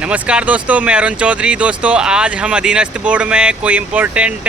नमस्कार दोस्तों, मैं अरुण चौधरी। दोस्तों, आज हम अधीनस्थ बोर्ड में कोई इम्पोर्टेंट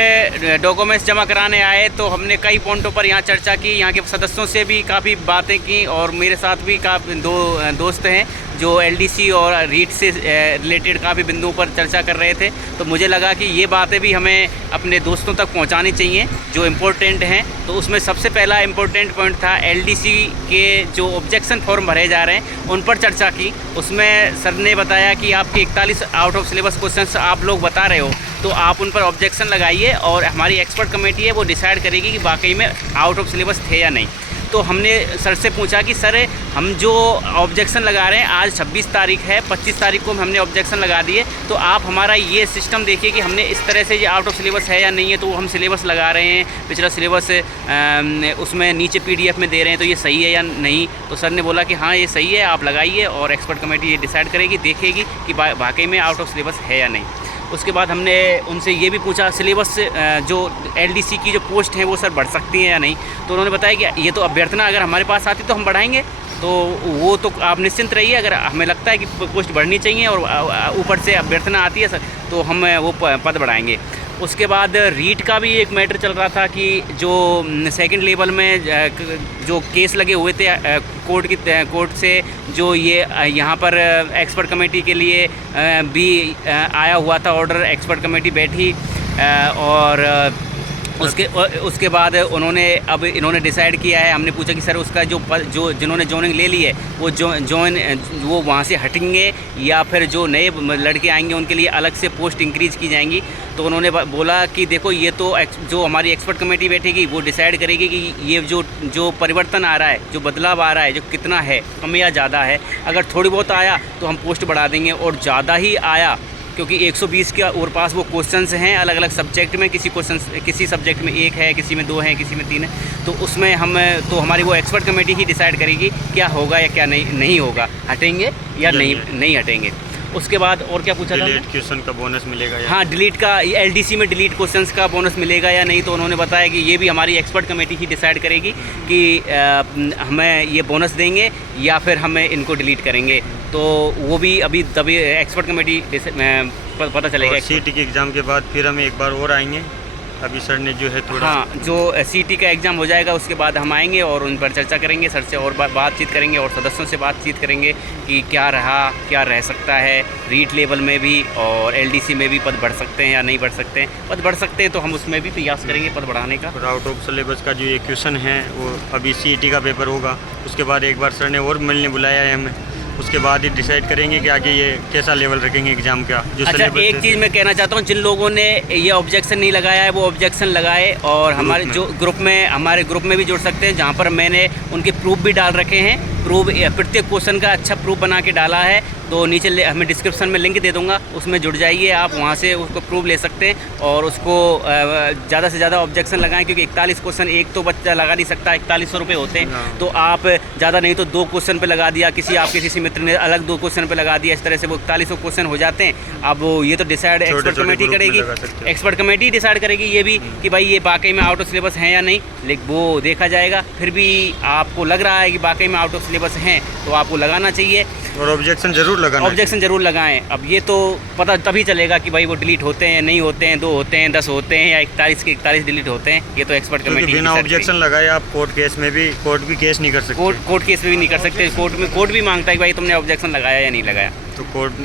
डॉक्यूमेंट्स जमा कराने आए, तो हमने कई पॉइंटों पर यहाँ चर्चा की। यहाँ के सदस्यों से भी काफ़ी बातें की और मेरे साथ भी काफ़ी दो दोस्त हैं जो एलडीसी और रीट से रिलेटेड काफ़ी बिंदुओं पर चर्चा कर रहे थे। तो मुझे लगा कि ये बातें भी हमें अपने दोस्तों तक पहुंचानी चाहिए जो इम्पोर्टेंट हैं। तो उसमें सबसे पहला इम्पोर्टेंट पॉइंट था एलडीसी के जो ऑब्जेक्शन फॉर्म भरे जा रहे हैं उन पर चर्चा की। उसमें सर ने बताया कि आपके 41 आउट ऑफ सिलेबस क्वेश्चंस आप लोग बता रहे हो, तो आप उन पर ऑब्जेक्शन लगाइए और हमारी एक्सपर्ट कमेटी है वो डिसाइड करेगी कि वाकई में आउट ऑफ सिलेबस थे या नहीं। तो हमने सर से पूछा कि सर, हम जो ऑब्जेक्शन लगा रहे हैं, आज 26 तारीख है, 25 तारीख को हमने ऑब्जेक्शन लगा दिए, तो आप हमारा ये सिस्टम देखिए कि हमने इस तरह से ये आउट ऑफ सिलेबस है या नहीं है। तो हम सिलेबस लगा रहे हैं, पिछला सिलेबस उसमें नीचे PDF में दे रहे हैं, तो ये सही है या नहीं। तो सर ने बोला कि हाँ ये सही है, आप लगाइए और एक्सपर्ट कमेटी ये डिसाइड करेगी, देखेगी कि वाकई में आउट ऑफ सिलेबस है या नहीं। उसके बाद हमने उनसे ये भी पूछा सिलेबस जो एलडीसी की जो पोस्ट हैं वो सर बढ़ सकती हैं या नहीं। तो उन्होंने बताया कि ये तो अभ्यर्थना अगर हमारे पास आती तो हम बढ़ाएंगे, तो वो तो आप निश्चिंत रहिए। अगर हमें लगता है कि पोस्ट बढ़नी चाहिए और ऊपर से अभ्यर्थना आती है सर, तो हम वो पद बढ़ाएंगे। उसके बाद रीट का भी एक मैटर चल रहा था कि जो सेकंड लेवल में जो केस लगे हुए थे कोर्ट से, जो ये यहाँ पर एक्सपर्ट कमेटी के लिए भी आया हुआ था ऑर्डर, एक्सपर्ट कमेटी बैठी और उसके बाद इन्होंने डिसाइड किया है। हमने पूछा कि सर उसका जो जिन्होंने जॉइनिंग ले ली है वो वहाँ से हटेंगे या फिर जो नए लड़के आएंगे उनके लिए अलग से पोस्ट इंक्रीज की जाएंगी। तो उन्होंने बोला कि देखो ये तो जो हमारी एक्सपर्ट कमेटी बैठेगी वो डिसाइड करेगी कि ये जो परिवर्तन आ रहा है, जो बदलाव आ रहा है, जो कितना है, कम या ज़्यादा है। अगर थोड़ी बहुत आया तो हम पोस्ट बढ़ा देंगे, और ज़्यादा ही आया क्योंकि 120 के और पास वो क्वेश्चंस हैं अलग अलग सब्जेक्ट में, किसी सब्जेक्ट में 1 है, किसी में 2 है, किसी में 3 है, तो उसमें हमारी वो एक्सपर्ट कमेटी ही डिसाइड करेगी क्या होगा या क्या नहीं होगा, हटेंगे या नहीं हटेंगे। उसके बाद और क्या पूछा था? डिलीट क्वेश्चन का बोनस मिलेगा या हाँ, डिलीट का एलडीसी में डिलीट क्वेश्चंस का बोनस मिलेगा या नहीं। तो उन्होंने बताया कि ये भी हमारी एक्सपर्ट कमेटी ही डिसाइड करेगी कि हमें ये बोनस देंगे या फिर हमें इनको डिलीट करेंगे। तो वो भी अभी तभी एक्सपर्ट कमेटी पता चलेगा। सीटी के एग्ज़ाम के बाद फिर हम एक बार और आएंगे। अभी सर ने जो है थोड़ा जो सीटी का एग्ज़ाम हो जाएगा उसके बाद हम आएंगे और उन पर चर्चा करेंगे, सर से और बातचीत करेंगे और सदस्यों से बातचीत करेंगे कि क्या रह सकता है। रीट लेवल में भी और एलडीसी में भी पद बढ़ सकते हैं या नहीं बढ़ सकते हैं। पद बढ़ सकते हैं तो हम उसमें भी प्रयास करेंगे पद बढ़ाने का। आउट ऑफ सिलेबस का जो ये क्वेश्चन है वो अभी सीटी का पेपर होगा, उसके बाद एक बार सर ने और मिलने बुलाया है हमें, उसके बाद ही डिसाइड करेंगे कि आगे ये कैसा लेवल रखेंगे एग्जाम का। जो अच्छा, एक चीज़ मैं कहना चाहता हूँ, जिन लोगों ने ये ऑब्जेक्शन नहीं लगाया है वो ऑब्जेक्शन लगाए और हमारे ग्रुप में भी जुड़ सकते हैं, जहाँ पर मैंने उनके प्रूफ भी डाल रखे हैं। प्रूफ प्रत्येक क्वेश्चन का अच्छा प्रूफ बना के डाला है, तो नीचे हमें डिस्क्रिप्शन में लिंक दे दूंगा, उसमें जुड़ जाइए आप, वहाँ से उसको प्रूफ ले सकते हैं और उसको ज़्यादा से ज़्यादा ऑब्जेक्शन लगाएं, क्योंकि 41 क्वेश्चन एक तो बच्चा लगा नहीं सकता, 4100 रुपये होते हैं। तो आप ज़्यादा नहीं तो 2 क्वेश्चन पे लगा दिया, किसी मित्र ने अलग 2 क्वेश्चन पे लगा दिया, इस तरह से वो 4100 क्वेश्चन हो जाते हैं। अब ये तो डिसाइड एक्सपर्ट कमेटी करेगी, एक्सपर्ट कमेटी डिसाइड करेगी ये भी कि भाई ये वाकई में आउट ऑफ सिलेबस है या नहीं, लेकिन वो देखा जाएगा। फिर भी आपको लग रहा है कि वाकई में आउट ऑफ सिलेबस हैं तो आपको लगाना चाहिए और ऑब्जेक्शन जरूर लगाएं। अब ये तो पता तभी चलेगा कि भाई वो डिलीट होते हैं, नहीं होते हैं, 2 होते हैं, 10 होते हैं या 41 के 41 डिलीट होते हैं। ये तो एक्सपर्ट कमेटी बिना ऑब्जेक्शन लगाए आप कोर्ट भी केस नहीं कर सकते। कोर्ट केस में भी नहीं कर सकते। कोर्ट भी मांगता है कि भाई तुमने ऑब्जेक्शन लगाया या नहीं लगाया।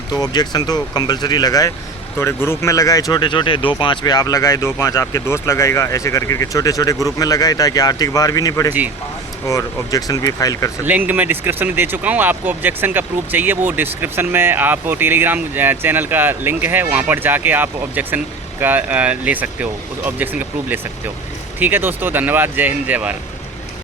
तो ऑब्जेक्शन तो कंपलसरी लगाए, थोड़े ग्रुप में लगाए, छोटे 2-5 पे आप लगाए, 2-5 आपके दोस्त लगाएगा, ऐसे करके छोटे ग्रुप में लगाए ताकि आर्थिक भार भी नहीं पड़े जी, और ऑब्जेक्शन भी फाइल कर सकते। लिंक मैं डिस्क्रिप्शन में दे चुका हूँ। आपको ऑब्जेक्शन का प्रूफ चाहिए, वो डिस्क्रिप्शन में आप टेलीग्राम चैनल का लिंक है, वहाँ पर जाके आप ऑब्जेक्शन का ले सकते हो, उस ऑब्जेक्शन का प्रूफ ले सकते हो। ठीक है दोस्तों, धन्यवाद। जय हिंद, जय भारत।